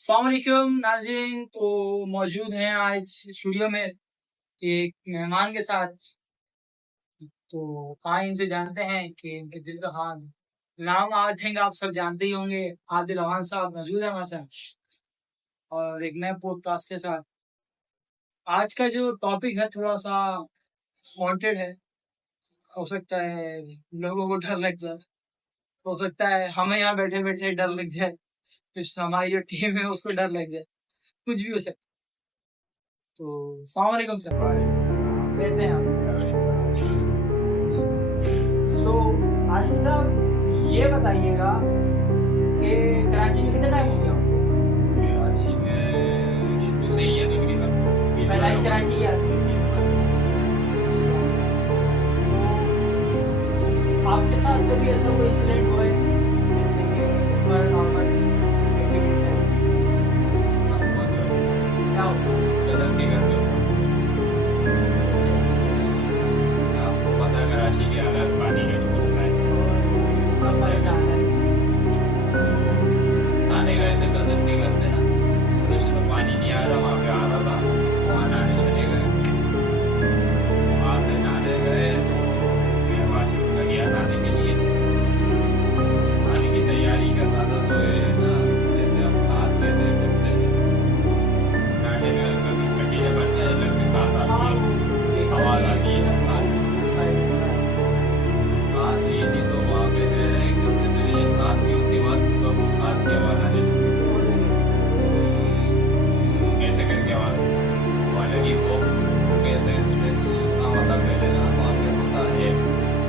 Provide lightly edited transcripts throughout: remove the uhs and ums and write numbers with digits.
अस्सलाम वालेकुम नाज़रीन। तो मौजूद हैं आज स्टूडियो में एक मेहमान के साथ। तो कहाँ इनसे जानते हैं कि इनके दिल का हाल। नाम आई थिंक आप सब जानते ही होंगे। आदिल अमान साहब मौजूद है हमारे साथ और एक नए पॉडकास्ट के साथ। आज का जो टॉपिक है थोड़ा सा हॉन्टेड है। हो सकता है लोगों को डर लग जाए, हो सकता है हमें यहाँ बैठे बैठे डर लग जाए, कुछ हमारी जो टीम है उसको डर लग जाए, कुछ भी हो सकता है। तो अस्सलाम वालेकुम सर, कैसे हैं आप? तो आदिल साहब ये बताइएगा कि कराची में कितना टाइम हो गया आपको? कराची में शुरू से ही है तकरीबन पैदाइश कराची की आपकी? 20 साल। तो आपके साथ कभी ऐसा कोई इंसिडेंट हुआ है जैसे कि नॉर्मल एक्टिविटी है क्या होता है? कदम के घर पे जैसे आपको पता है कराची की हालत पानी का तो मसला है। सब परेशान है। आने गए थे कदम के घर पे ना, सुबह से तो पानी नहीं आ रहा, वहाँ पे आ रहा था, वहाँ नहाने चले गए। वहाँ पे नहाने गए तो फिर वाशरूम में गया नहाने के लिए, नहाने की तैयारी कर रहा था तो ये ना जैसे हम सांस लेते हैं एकदम से नहाने में कभी कंटीन्यू बन गया, अलग से सांस आती है, आवाज़ आती है ना सांस सांस ली थी तो वहाँ पे मैंने एकदम से मैंने एक सांस ली, उसके बाद तो उस सांस की आवाज़ आने लगी, ऐसे करके आवाज़ लगी। वो कैसे इंसिडेंट सुना हुआ था पहले ना, वहाँ पे होता है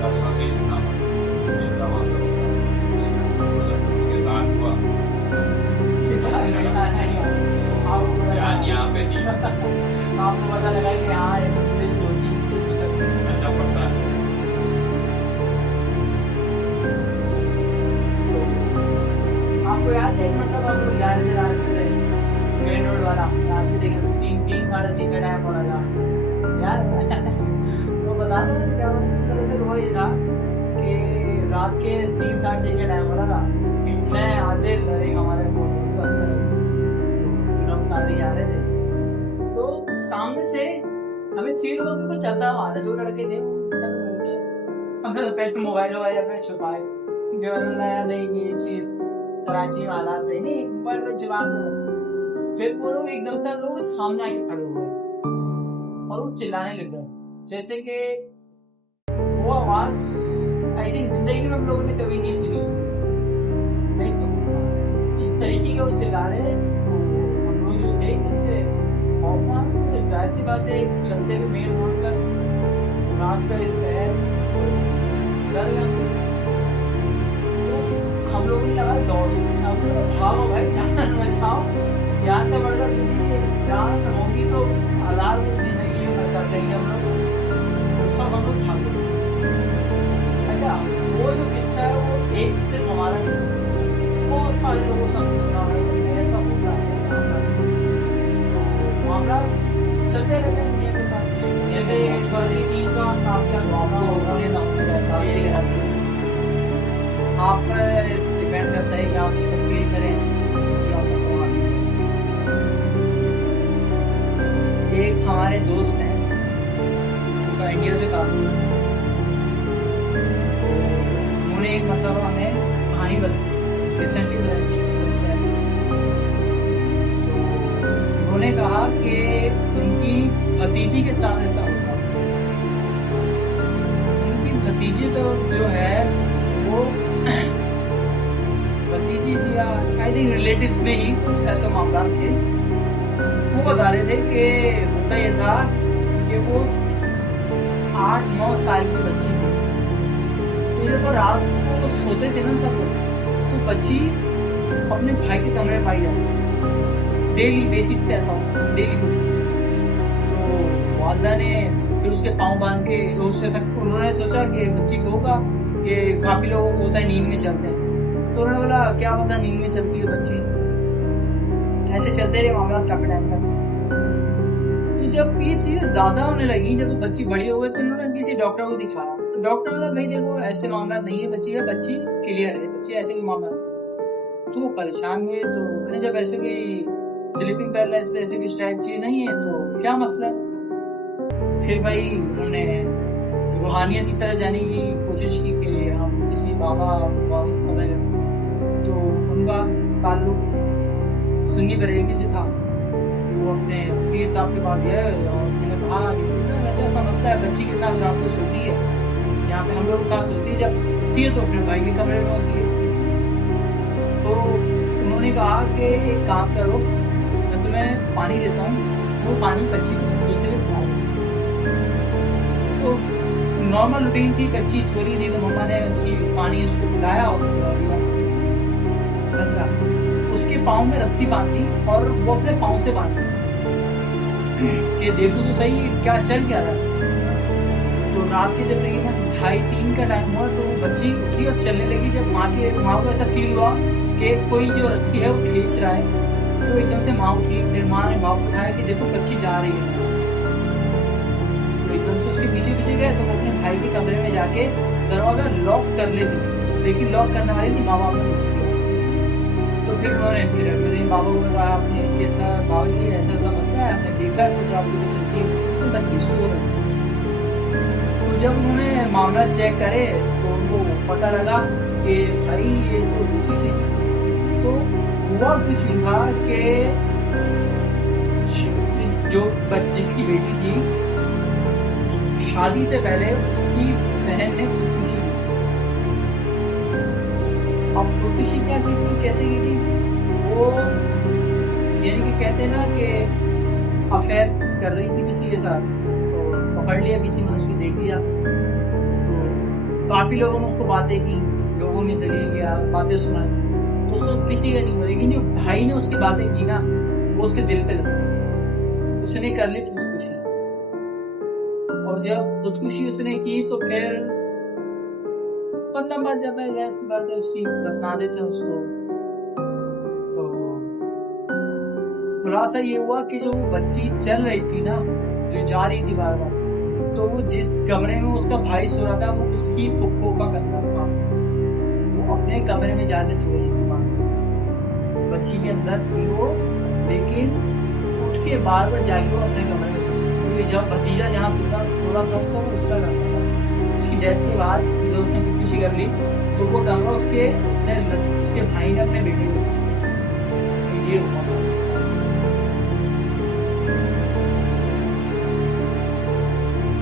परसों से ही सुना हुआ ऐसा वहाँ पे मतलब उनके साथ हुआ जान यहाँ पे थी आपको पता लगा कि हाँ ऐसी चीजें भी होती हैं, इंसिस्ट करते हैं। करना पड़ता है। आपको याद है एक मतलब आप लोग जा रहे थे रास्ते से मेन रोड वाला, आप भी देखे थे सीन 3-3:30 का टाइम हो रहा था, याद तो बता दो क्या मतलब वो ये था कि रात के 3-3:30 का टाइम हो रहा था। मैं आदिल और एक हमारे हम साथ ही जा रहे थे, तो सामने से हमें फील हुआ कि कुछ चलता हुआ आ रहा है। जो लड़के थे वो सब लड़के, हमने तो पहले मोबाइल अपने छुपाए कि नया नहीं ये चीज कराची में हालात सही नहीं, मोबाइल में छुपा दो। फिर वो लोग एकदम से लोग सामने आके खड़े हुए और वो चिल्लाने लग गए जैसे कि वो आवाज आई थिंक जिंदगी में हम लोगों ने कभी नहीं सुनी, नहीं सुनी इस तरीके के वो चिल्ला रहे। हम लोग जो थे एकदम से जाहिर सी बात है चलते हुए मेन रोड पर रात का इस डर लगा। तो हम लोगों ने लगा दौड़, हम लोग भागो भाई जान बचाओ, जान तो बढ़कर किसी की जान होगी तो आधार जिंदगी में कर देंगे हम लोग, उस वक्त हम लोग भागो। अच्छा वो जो किस्सा है वो एक सिर्फ हमारा बहुत सारे लोगों से हमने सुना है ऐसा होता है मामला चलते रहते हैं दुनिया के साथ। जैसे फरवरी 3 का काफी मामला होगा आप पर डिपेंड करता है कि आप उसको फील करें या एक हमारे दोस्त हैं उनका इंडिया से ताल्लुक है, उन्होंने एक मतलब हमें कहानी बताई रिसेंटली बताई। उन्होंने कहा कि उनकी भतीजी के साथ ऐसा होता, उनकी भतीजी तो जो है वो भतीजी या आई थिंक रिलेटिव्स में ही कुछ ऐसा मामला थे। वो बता रहे थे कि होता ये था कि वो 8-9 साल की बच्ची थी, तो जब वो रात को सोते थे ना सब, तो बच्ची अपने भाई के कमरे में पाई जाती, डेली बेसिस पे ऐसा होता है, डेली बेसिस पे। तो वालदा ने फिर उसके पाँव बांध के उन्होंने सोचा कि बच्ची को होगा कि काफी लोगों को होता है नींद में चलते हैं, तो उन्होंने बोला क्या पता नींद में चलती है बच्ची। ऐसे चलते रहे मामला काफी टाइम तक। तो जब ये चीजें ज्यादा होने लगी, जब बच्ची बड़ी हो गई, तो उन्होंने किसी डॉक्टर को दिखाया, तो डॉक्टर ने भाई देखो ऐसे मामला नहीं है बच्ची का, बच्ची क्लियर है, बच्ची ऐसे कोई मामला। तो वो परेशान हुए, तो मैंने जब ऐसे कोई स्लीपिंग पैरालिसिस ऐसे कुछ टाइप चीज नहीं है तो क्या मसला है। फिर भाई उन्होंने रूहानियत की तरह जाने की कोशिश की कि हम किसी बाबा से पता करें। तो उनका ताल्लुक सुन्नी बरेलवी से था। वो अपने पीर साहब के पास गए और मैंने कहा कि पीर साहब ऐसा ऐसा मसला है, बच्ची के साथ रात को सोती है, यहाँ पे हम लोग के साथ सोती है, जब उठती है तो अपने भाई के कमरे में होती है। तो उन्होंने कहा कि एक काम करो, मैं तुम्हें पानी देता हूँ, वो पानी बच्ची को सोते हुए पिलाओ। तो नॉर्मल रूटीन थी, बच्ची सो रही थी तो मम्मा ने उसकी पानी उसको पिलाया और सुला दिया। अच्छा, उसके पाँव में रस्सी बांधी और वो अपने पाँव से बांधी कि देखो तो सही क्या चल क्या रहा है। तो रात के जब तकरीबन 2:30 का टाइम हुआ तो वो बच्ची उठी और चलने लगी। जब माँ को ऐसा फील हुआ कि कोई जो रस्सी है वो खींच रहा है, तो एकदम से माँ उठी। फिर माँ ने बाप को उठाया कि देखो बच्ची जा रही है। तो एकदम से उसके पीछे पीछे गए तो वो अपने भाई के कमरे में जाके दरवाजा लॉक कर लेती, लेकिन लॉक करने वाली थी बाबा को। तो फिर उन्होंने फिर अगले दिन बाबा को कहा, आपने कैसा बाबा जी ऐसा ऐसा मसला है, आपने देखा है तो आपको चलती है तो बच्ची सो रही। तो जब उन्होंने मामला चेक करे तो उनको पता लगा कि भाई ये तो दूसरी चीज। तो हुआ कुछ यूँ था कि इस जो जिसकी बेटी थी, शादी से पहले उसकी बहन ने खुदकुशी की। अब खुदकुशी क्या की थी, कैसे की थी, वो यानी कि कहते हैं ना कि अफेयर कर रही थी किसी के साथ, तो पकड़ लिया किसी ने, उसको देख लिया। तो काफी लोगों ने उसको बातें की, लोगों में से ले गया, बातें सुनाई, तो उसको किसी का नहीं हुआ। लेकिन जो भाई ने उसकी बातें की ना, वो उसके दिल पे लगा, उसने कर ली खुदकुशी। और जब खुदकुशी उसने की तो फिर बंदा मर जाता है, ऐसी बात है, उसकी दफना देते हैं उसको। तो खुलासा ये हुआ कि जो बच्ची चल रही थी ना, जो जा रही थी बार बार, तो वो जिस कमरे में उसका भाई सो रहा था वो उसकी पुप्पो का कमरा था। वो अपने कमरे में जाके सो रही थी, बच्ची के अंदर थी वो, लेकिन उठ के बार बार जाके वो अपने कमरे में सो रही। क्योंकि जब भतीजा जहाँ सो रहा था उसका, वो उसका कमरा था। उसकी डेथ के बाद जब उसने खुदकुशी कर ली तो वो कमरा उसके भाई ने अपने बेटे को दिया। तो ये हुआ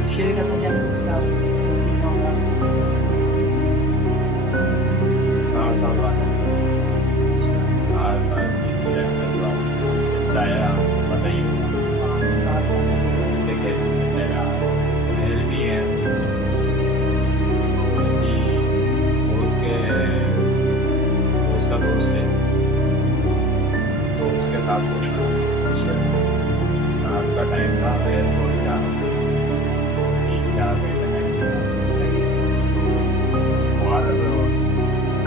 शेयर करना चाहेंगे कुछ आप इसी मामला में? उससे कैसे सुनेगा, मेरे भी है उसका दोस्त है, तो उसके साथ रात का टाइम था, एयरपोर्ट से आना 3-4 बजे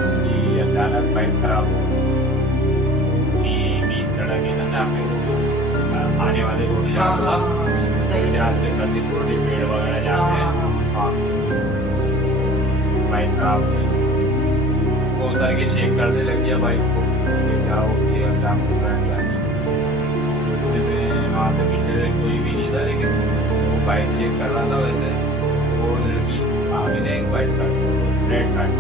उसकी अचानक बाइक खराब हो बीच सड़क है ना आने वाले रोड पे सर्विस रोड पेड़ वगैरह जाते हैं, बाइक खराब हुई। वो उतर के चेक करने लग गया बाइक को कि क्या हो गया, क्या मसला है, क्या नहीं। उतने में वहाँ से पीछे कोई भी नहीं था, लेकिन वो बाइक चेक कर रहा था। वैसे वो लड़की आगे ने एक बाइक स्टार्ट रेड स्टार्ट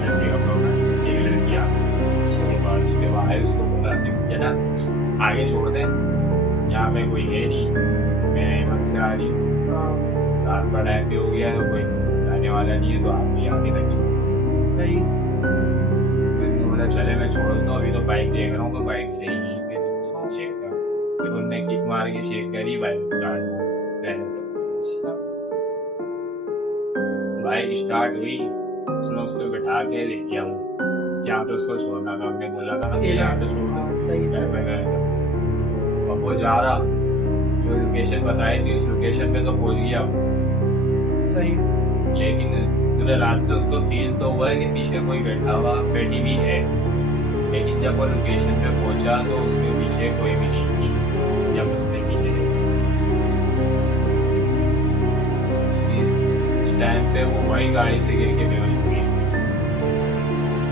लड़की का प्रॉब्लम, एक लड़की आ उसके बाद उसको बोला ना आगे छोड़ दे, यहाँ पे कोई है नहीं, मैं हिम्मत से आ रही हूँ, रात का टाइम भी हो गया तो कोई जाने वाला नहीं है, तो आप भी आगे तक छोड़। सही। मैंने बोला चले मैं छोड़ दूँ, अभी तो बाइक देख रहा हूँ तो बाइक से ही चेक कर। फिर उनने किक मार के चेक करी, बाइक स्टार्ट हुई, उसने उसको बिठा के ले गया यहाँ पे उसको छोड़ना था, हमने बोला था ना यहाँ पे छोड़ना। सही। अब वो जा रहा, जो लोकेशन बताई थी उस लोकेशन पे तो पहुंच गया सही, लेकिन उधर रास्ते उसको फील तो हुआ है कि पीछे कोई बैठी भी है, लेकिन जब वो लोकेशन पे पहुंचा तो उसके पीछे कोई भी नहीं थी। जब उसने पीछे उस टाइम पे वो वही गाड़ी से गिर के बेहोश हो गई।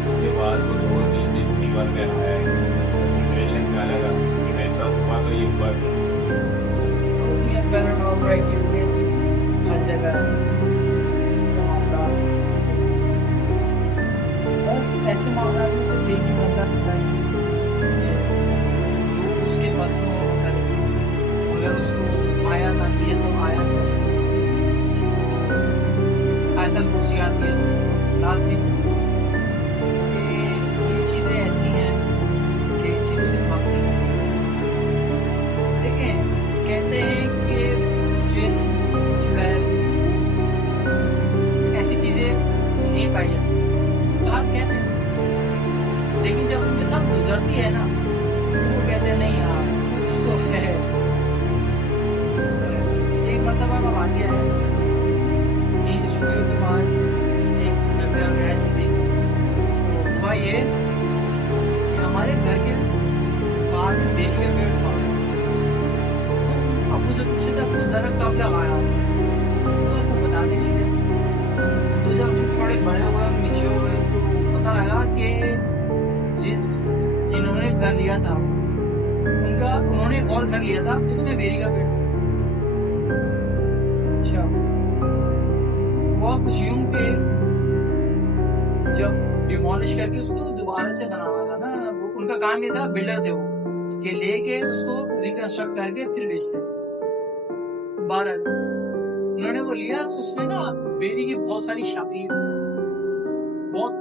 उसके बाद वो 2-3 दिन फीवर में आया है, डिप्रेशन में लगा कि ऐसा हुआ तो ये हुआ क्यों? उसमें पैरानॉर्मल एक्टिविटीज हर जगह है, ऐसे मामला। बस ऐसे मामला में सिर्फ एक ही बंदा होता है जो उसके बस में वो करे। अगर उसको आया आती है तो आया करे, उसको आयतन कुर्सी आती है तो लाजिम, कि ये चीज़ें ऐसी हैं कि इन चीज़ों से भागती हैं। देखें, कहते हैं कि जिन चुड़ैल ऐसी चीज़ें नहीं पाई जाती, कहा कहते हैं, लेकिन जब उनके साथ गुजरती है ना तो वो कहते हैं नहीं यार कुछ तो है, कुछ तो है। एक मरतबा का वाक़या है, इन स्टूडियो के पास एक घर पे मैच थी, तो हुआ ये कि हमारे घर के बाहर में बेली का पेड़ था। तो अबू से पूछे थे आपको दरख्त कब लगाया, तो आपको बताते नहीं थे। तो जब हम थोड़े बड़े हुए नीचे हुए तो पता लगा कि जिन्होंने घर लिया था उन्होंने एक और घर लिया था, उसमें बेरी का पेड़। अच्छा, हुआ कुछ यूं कि जब डिमोलिश करके उसको दोबारा से बनाना था ना, वो उनका काम ये था, बिल्डर थे वो, कि लेके उसको रिकंस्ट्रक्ट करके फिर बेचते। 12 उन्होंने वो लिया तो उसमें ना बेरी की बहुत सारी शाखी, बहुत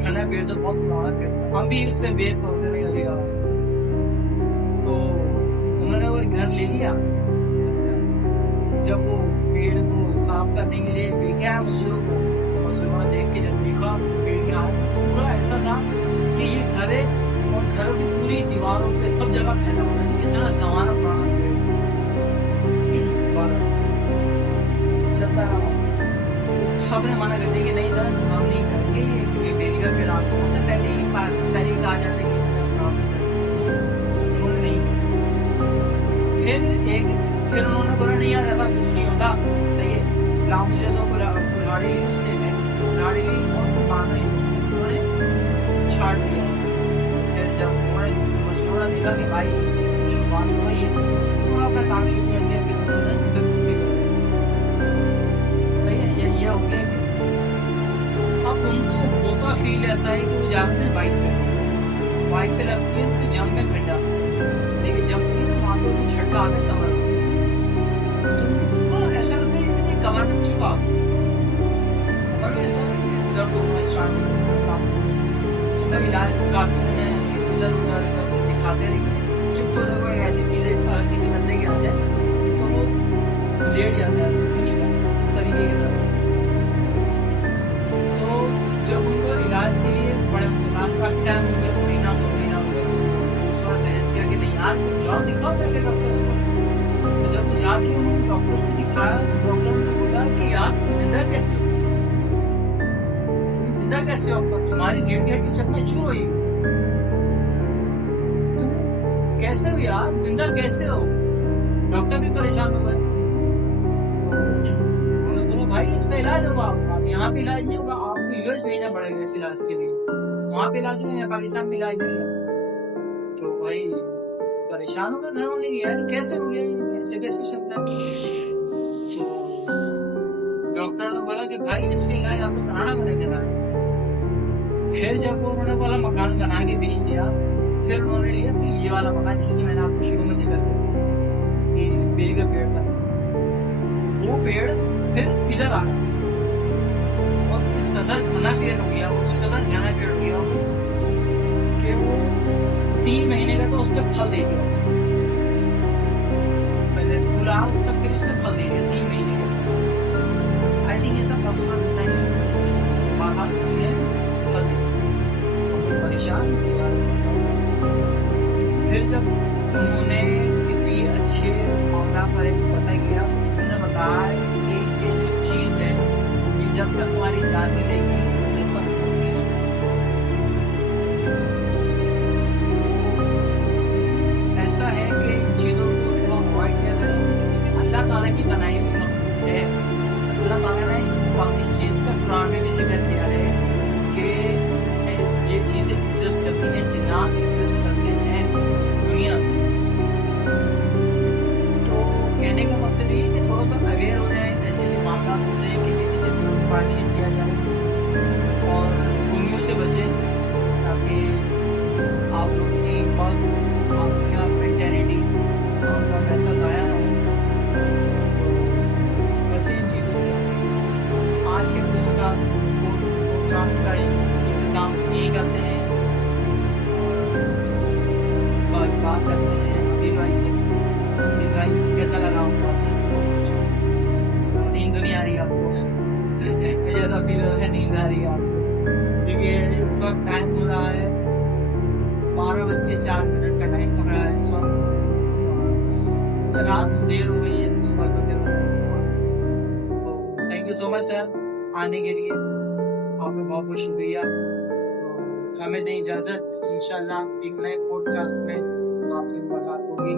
घना पेड़ था, बहुत पुराना पेड़ था, हम भी उससे बेर तोड़ने लगे। तो उन्होंने वो घर ले लिया। अच्छा, जब वो पेड़ को साफ करने के लिए लेके आया मजदूरों को, मजदूरों ने देख के जब देखा पेड़ के हाथ पूरा ऐसा था कि ये घर है और घरों की पूरी दीवारों पे सब जगह फैला हुआ है, इतना जमाना पुराना पेड़ चलता रहा। सबने मना कर दिया कि नहीं सर हम नहीं करेंगे ये, क्योंकि बेरी का पेड़ आपको होता है, पहले ही कहा जाता है ये साफ। उन्होंने नहीं, फिर उन्होंने बोला नहीं यार ऐसा कुछ नहीं होता, सही है ला मुझे तो कुल्हाड़ी ली उससे, कुल्हाड़ी ली और मारना ही उन्होंने छाड़ दिया। फिर जब उन्होंने मशवरा देखा कि भाई शुरुआत हो गई है, उन्होंने अपना काम शुरू कर दिया। फिर उन्होंने ये हो गया कि अब उनको होता फील ऐसा है कि वो जाते हैं बाइक पे लगती है तो जम में घटा, लेकिन जब भी वहाँ पर कुछ झटका आता है कमर तो ऐसा लगता है जैसे कमर में चुका, कमर में ऐसा दर्द होना स्टार्ट काफी। तो मैं इलाज काफी उन्हें इधर उधर दिखाते रहे, चुप तो लोग ऐसी चीजें किसी बंदे की आ जाए तो वो लेट जाता है इस तरीके के तरह। जब उनको इलाज के लिए बड़े अस्पताल काफी टाइम हो गया, महीना 2 महीना हो गया, तो दूसरा सजेस्ट किया कि नहीं यार तुम जाओ दिखाओ जाके डॉक्टर्स को। तो जब जाके उन्होंने डॉक्टर्स को दिखाया तो डॉक्टर ने बोला कि यार तुम जिंदा कैसे हो, तुम्हारी रीढ़ की हड्डी चकनाचूर हुई, तुम कैसे हो यार, जिंदा कैसे हो। डॉक्टर भी परेशान हो गए। उन्होंने बोला भाई इसका इलाज होगा, आप यहाँ पे इलाज नहीं होगा, आपको यूएस भेजना पड़ेगा इस इलाज के लिए, वहाँ पे इलाज नहीं है, पाकिस्तान में इलाज नहीं है। तो भाई परेशान हो गए घर वाले, यार कैसे हो गया, कैसे कैसे सकता है। डॉक्टर ने बोला कि भाई इसके इलाज आपको कराना पड़ेगा। फिर जब उन्होंने बोला मकान बना के बेच दिया, फिर उन्होंने लिया फिर ये वाला मकान जिसकी मैंने आपको शुरू में जिक्र किया, बेरी का पेड़ था, वो पेड़ फिर इधर आ गया और इस कदर घना पेड़ हो गया, कि वो 3 महीने का तो उस पर फल दे दिया। उसको पहले फूला उसका, फिर उसने फल दे दिया 3 महीने का। आई थिंक ये सब पॉसिबल होता है, बाहर उसने फल दे दिया, परेशान हुआ। फिर जब उन्होंने किसी अच्छे मामला पर पता किया तो उन्होंने बताया कि ये जो चीज है ये जब तक तुम्हारी जान नहीं रहेगी ऐसा है कि इन चीजों को अवॉइड किया जाए, क्योंकि अल्लाह ताला की बनाई हुई है। अल्लाह ताला ने इस चीज का कुरान में भी जिक्र किया है कि बहुत ही जो है नींद आ रही है आपको, क्योंकि इस वक्त टाइम हो रहा है 12:04 का टाइम हो रहा है इस वक्त। रात को देर हो गई है, सुबह को देर हो गई है। तो thank you so much sir आने के लिए, आपका बहुत बहुत शुक्रिया। तो हमें दें इजाजत, इंशाल्लाह एक नए पॉडकास्ट में आपसे मुलाकात होगी।